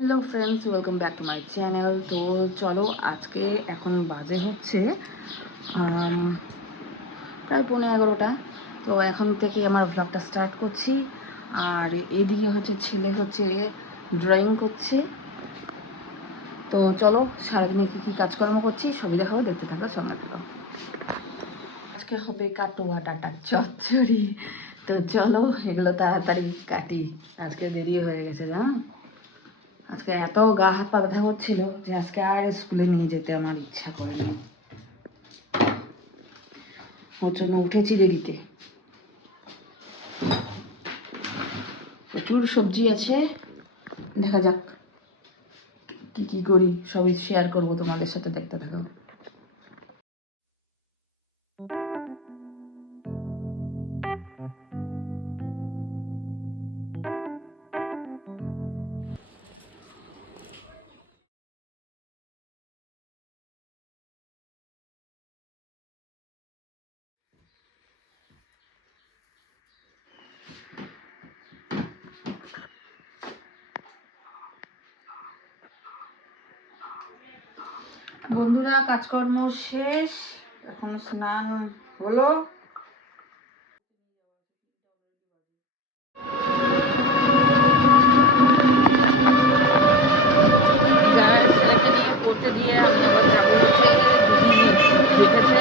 Hello friends welcome back to my channel তো চলো, আজকে এখন বাজে হচ্ছে প্রায় পৌনে এগারোটা। তো এখন থেকে আমার ভ্লগটা স্টার্ট করছি। আর এদিকে হচ্ছে ছেলে হচ্ছে ড্রয়িং করছে। তো চলো, সারাদিনে কী কী কাজকর্ম করছি, সবই দেখাবো, দেখতে থাকো সঙ্গে থাকো। আজকে হবে কাটোয়া ডাটা চচ্চড়ি। তো চলো, এগুলো তাড়াতাড়ি কাটি। আজকে দেরি হয়ে গেছে, জানো? আজকে এত গা হাত পা ব্যথা করছিল যে আজকে আর স্কুলে নিয়ে যেতে আমার ইচ্ছা করেনি। ওর জন্য উঠেছি দেরিতে। প্রচুর সবজি আছে। দেখা যাক কি কি করি, সবই শেয়ার করব তোমাদের সাথে, দেখতে থাকো। বন্ধুরা, কাজকর্ম শেষ। এখন স্নান হলো। পড়তে দিয়ে আমি আবার যাব হচ্ছে দিদি দেখেছে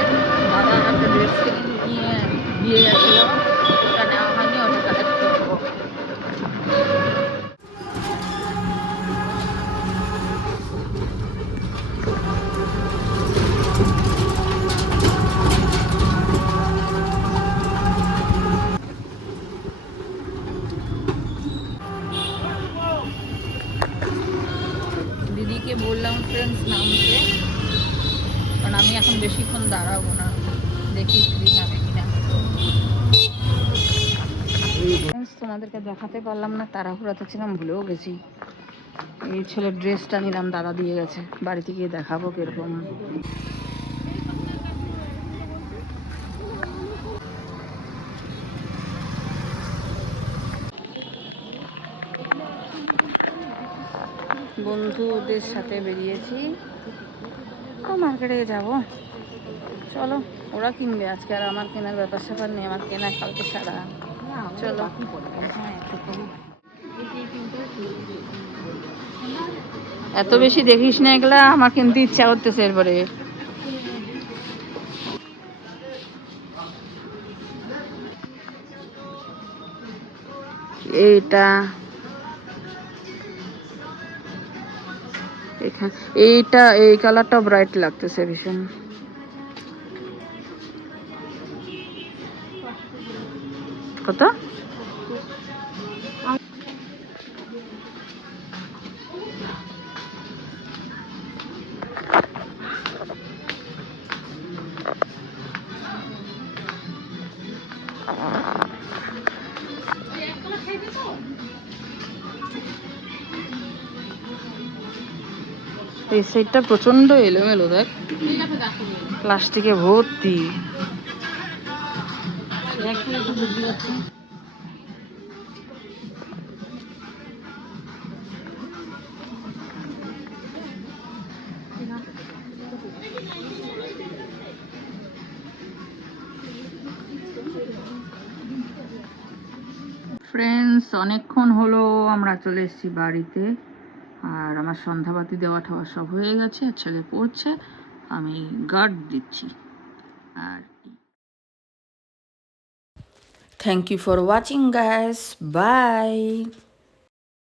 দাদা একটা ড্রেস কিনে নিয়ে দিয়ে দিদিকে বললাম ফ্রেন্ডস নামতে, কারণ আমি এখন বেশিক্ষণ দাঁড়াবো না। দেখি দিদি নামে কিনা। তোমাদেরকে দেখাতে পারলাম না, তাড়াহুড়াতে ছিলাম, ভুলেও গেছি। এই ছেলের ড্রেসটা নিলাম, দাদা দিয়ে গেছে। বাড়িতে গিয়ে দেখাবো কীরকম। বন্ধুদের সাথে বেরিয়েছি। মার্কেটে যাব। চলো, ওরা কিনবে আজকে, আর আমার কেনার ব্যাপার স্যাপার নেই, আমার কেনা কালকে সারা চলো। এত বেশি দেখিস না এগুলা, আমার কিনতে ইচ্ছা করতেছে এরপরে। এইটা এখানে এইটা এই কালারটা ব্রাইট লাগতেছে ভীষণ। কত? এই সাইডটা প্রচণ্ড এলোমেলো দেখ। প্লাস্টিকে ভর্তি। ফ্রেন্ডস অনেকক্ষণ হলো আমরা চলে এসেছি বাড়িতে। আর আমার সন্ধ্যাবাতি দেওয়া ঠাওয়া সব হয়ে গেছে আর ছেলে পড়ছে, আমি গার্ড দিচ্ছি। আর thank you for watching guys bye